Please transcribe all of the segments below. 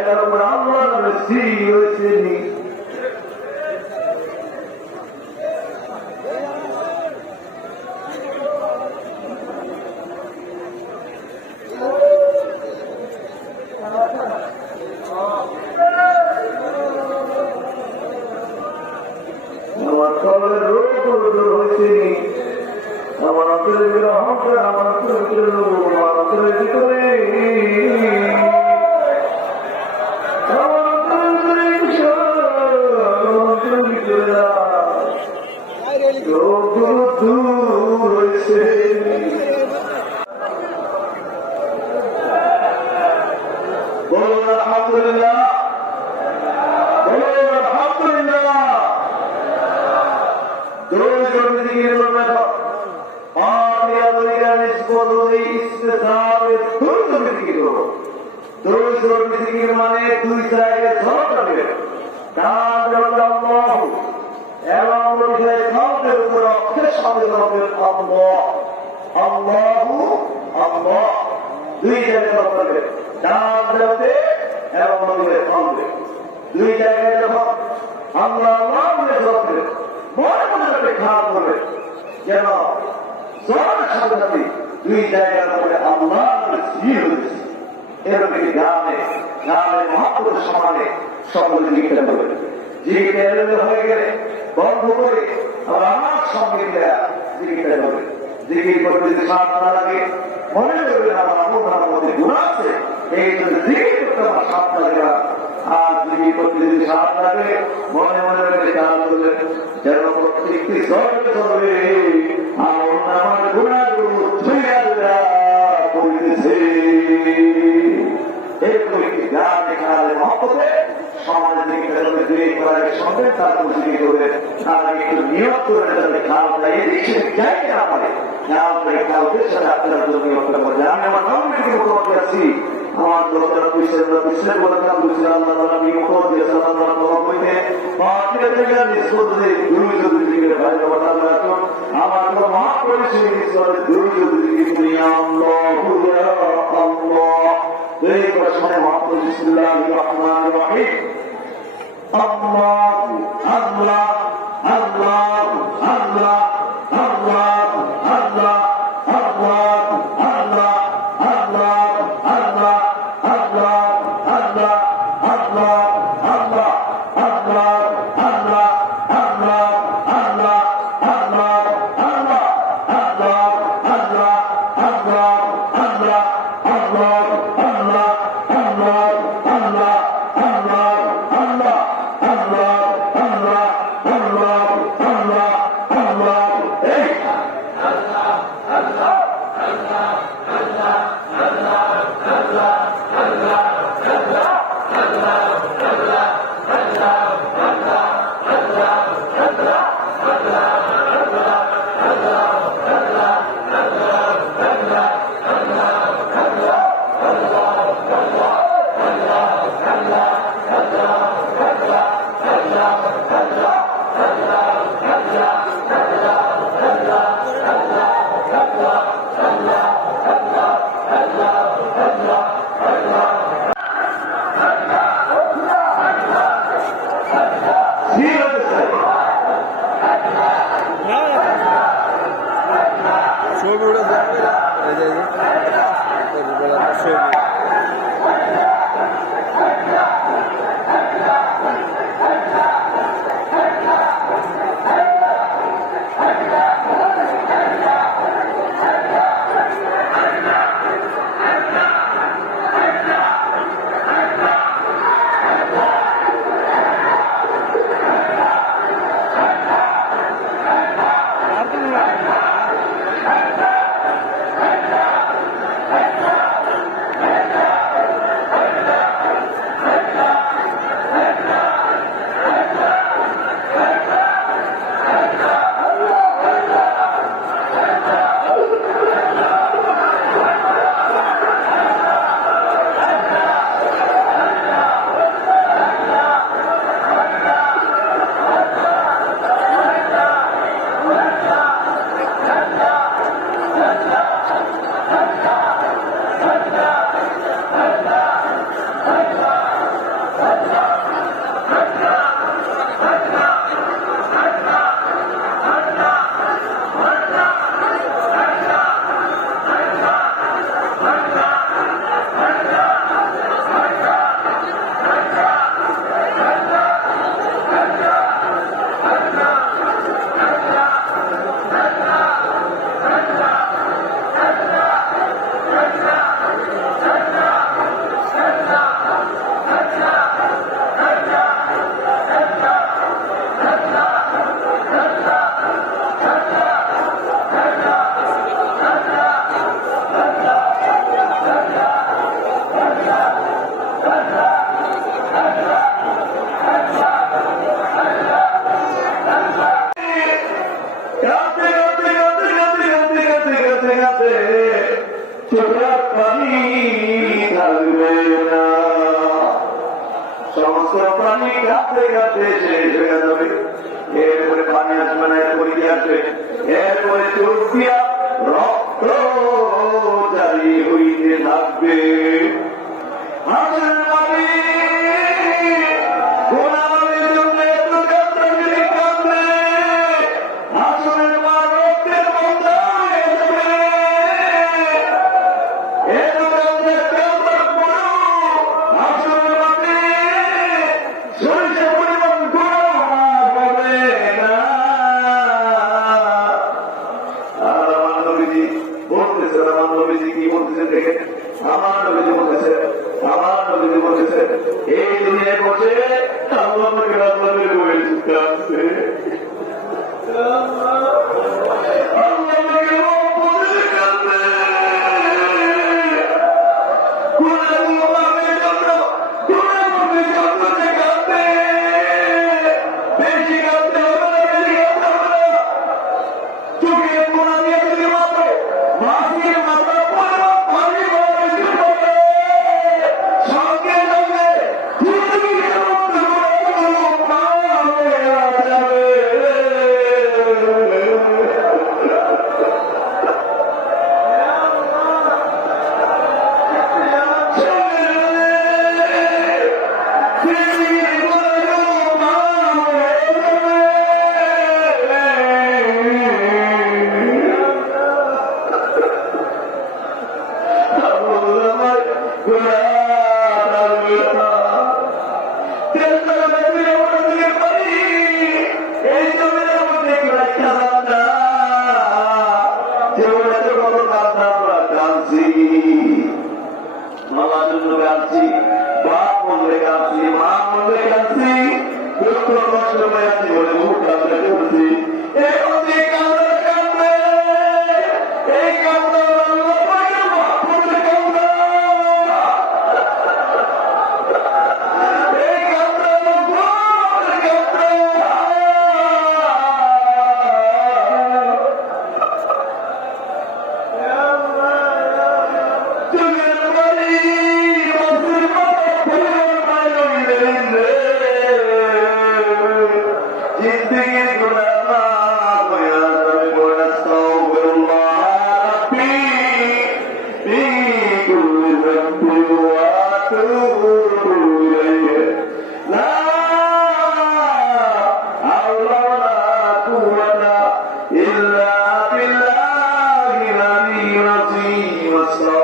لك رب العالمين السيوسني জোর বিক্রির মানে দুই জায়গায় মনুষ্যের কাউদের উপর অক্ষের সঙ্গে হবে আল্লাহ, আল্লাহু দুই জায়গায় ধরা যাবে কাজ যাবে এবং মনুষ্যের কাউদের দুই জায়গায় যখন আল্লাহ আল্লাহ বলে ধরবে মনে মনে রাখবে খারাপ করবে। যেন জোরের সাথে সাথে দুই জায়গার মধ্যে আল্লাহ স্থির হয়েছে এরকম একটি গ্রামে মহাপুরুষ সমানে সকলে জিজ্ঞাসা করবে জীবিকা এলোমেলো হয়ে গেলে? বন্ধ করে আবার আমার সঙ্গে দেয়া করবে। জিজ্ঞেস করবে যদি সাপ না লাগে মনে করবে আমার আমার মধ্যে গুণ আছে। এই করতে আমার সাপ লাগে আর যদি প্রতিদিন সাপ লাগে মনে মনে রেখে খেয়াল করলেন যেন প্রত্যেকটি জল চলবে আর অন্য আমার গুণাগুণ ছুঁয়া দুরা করিতেছে এরকম গান এখানে মহব্বতে সমাজ থেকে তৈরি করার সঙ্গে তার পুষ্টি করে তারা একটু নিয়োগ করে তাদের খাওয়াটা এদিকে যাই না পারে না আপনার খাওয়া উদ্দেশ্যে আপনারা জমি করতে পারবেন আমি আমার নাম থেকে আছি আমার দোষ যারা বিশ্বাস যারা বিশ্বাস করে তারা বুঝছে আল্লাহ তারা আমি মুখোমত দিয়েছে আল্লাহ তারা তখন আল্লাহ আল্লাহ আল্লাহ আল্লাহ। এরপরে পানি আসবে না এরপরে কি আসবে এরপরে চোখ দিয়া রক্ত জারি হইতে থাকবে হাসের আমার নবীজি বলেছে আমার নবীজি বলেছে এই দুনিয়ায় বসে আল্লাহ আল্লাহ নবীর বলে চিন্তা আছে Islam.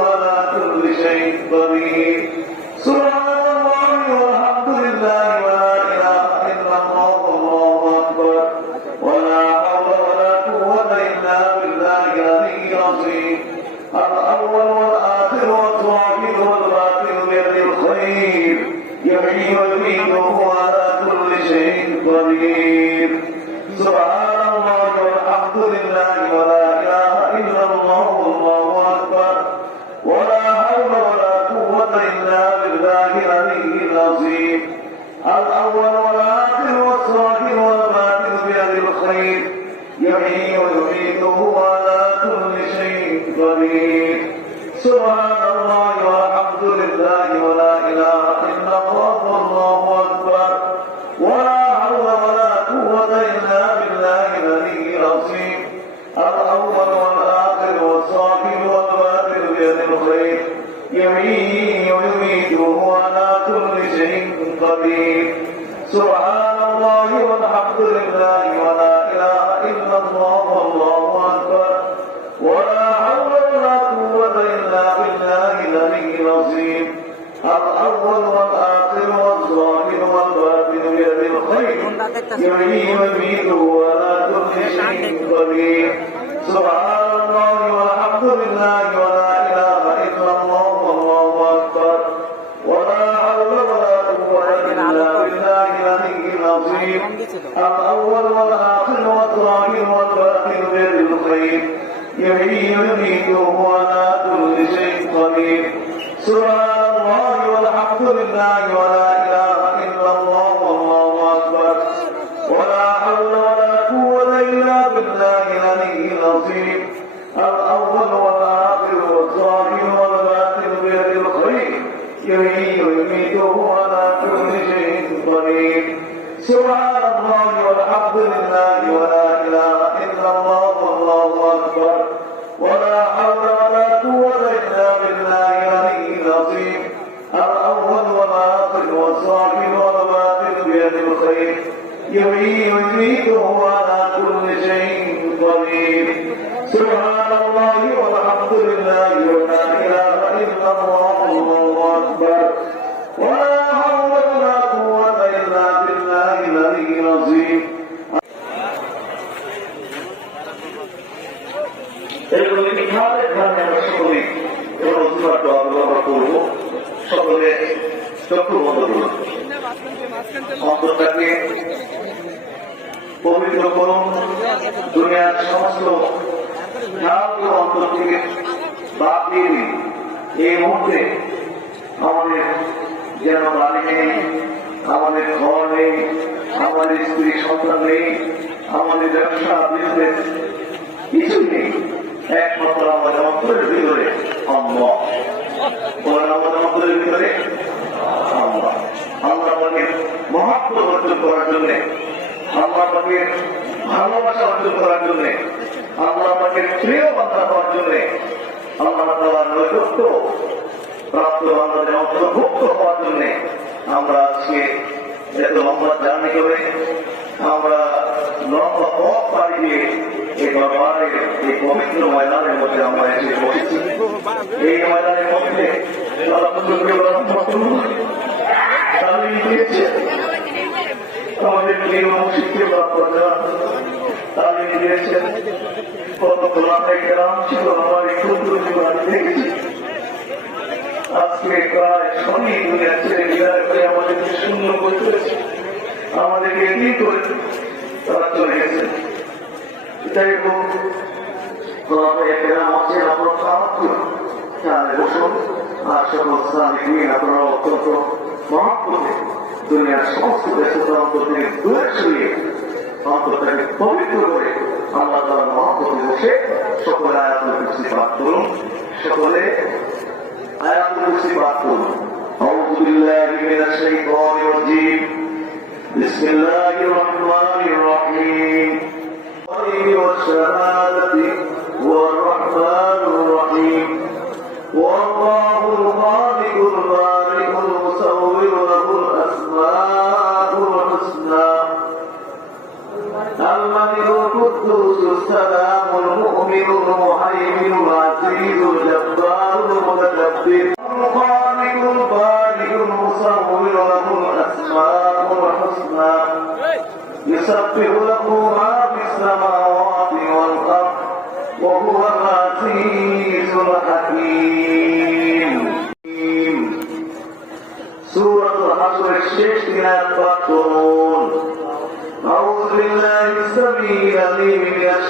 على كل شيء قدير সুবহানাল্লাহ ಸ್ವಾಮಿ ಇವತ್ತು ನೀರು বা আপনি এই মুহূর্তে আমাদের যেন বাড়ি নেই, আমাদের ঘর নেই, আমাদের স্ত্রী সন্তান নেই, আমাদের ব্যবসা বিজনেস কিছু নেই। একমাত্র আমাদের অন্তরের ভিতরে আল্লাহ আমাদের অন্তরের ভিতরে আমরা আল্লাহ আমাকে মহাত্ম অর্জন করার জন্য আমরা আমাকে ভালোবাসা অর্জন করার জন্য আমরা আমাকে প্রিয় বার্তা পাওয়ার জন্য আল্লাহ তালার নৈকট্য প্রাপ্ত আমাদের অন্তর্ভুক্ত হওয়ার জন্য আমরা আজকে এত লম্বা জার্নি করে আমরা লম্বা পথ পাড়ি দিয়ে এই বাবারের এই পবিত্র ময়দানের মধ্যে আমরা এসে বসেছি এই ময়দানের মধ্যে আমাদের প্রিয় মুশিদকে তালিম দিয়েছেন কত গোলাপে গ্রাম ছিল আমার একটু বাড়ি দেখেছি আজকে প্রায় সবই দুনিয়া ছেড়ে বিদায় করে দুনিয়ার সমস্ত ব্যস্ততা অন্তর্কে দূরে সরিয়ে অন্তরটাকে পবিত্র করে আল্লাহ তালা মহাপ্রভে বসে সকলে আয়াতুল কুরসি পাঠ করুন সকলে আয়াতুল কুরসি পাঠ করুন أعوذ بالله من الشيطان الرجيم بسم الله الرحمن الرحيم الغيب والشهادة هو الرحمن الرحيم والله الخالق السلام المؤمن المهيمن العزيز الجبار المتكبر الخالق البارئ المصور له الأسماء الحسنى يسبح له ما في السماوات والأرض وهو العزيز الحكيم سورة الحشر الشيخ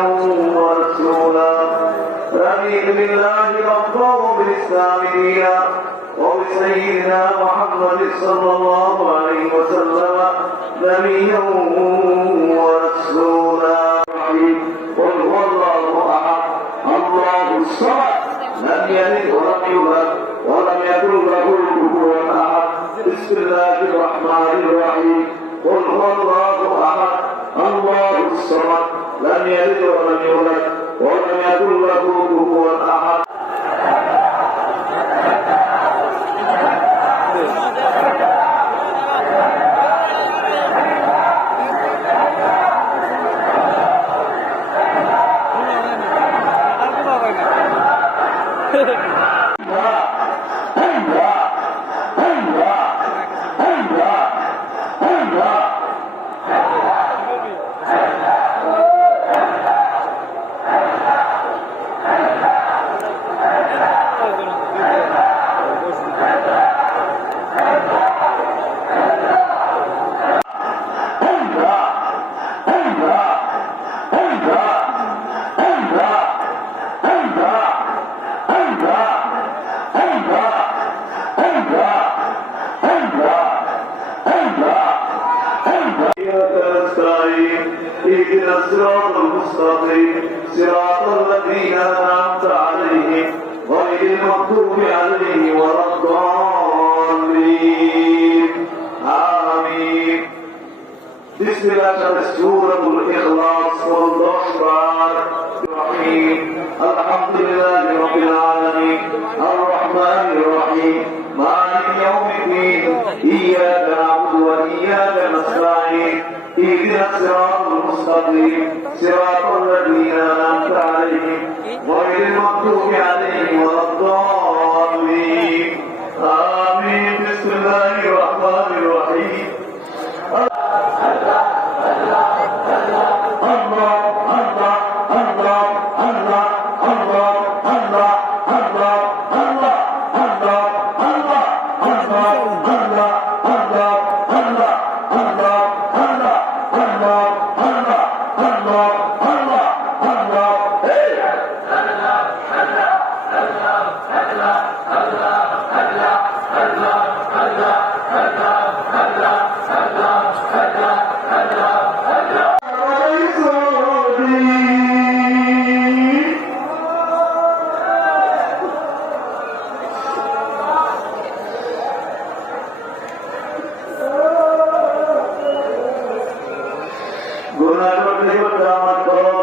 ورسولا رضيت بالله ربا وبالاسلام دينا وبسيدنا محمد صلى الله عليه وسلم نبيا ورسولا قل هو الله احد الله الصمد لم يلد ولم يولد ولم يكن له كفوا احد بسم الله الرحمن الرحيم قل هو الله احد الله الصمد لم يلد ولم يولد ولم يكن له كفوا احد اهدنا المستقيم صراط الذين انعمت عليهم غير المغضوب عليهم ولا الضالين امين بسم الله سورة الإخلاص والضحى الرحيم الحمد لله رب العالمين الرحمن الرحيم مالك يوم الدين إياك نعبد وإياك نستعين اهدنا الصراط المستقيم صراط الذين أنعمت عليهم غير المغضوب عليهم ولا الضالين آمين بسم الله الرحمن الرحيم জীবন রামা করো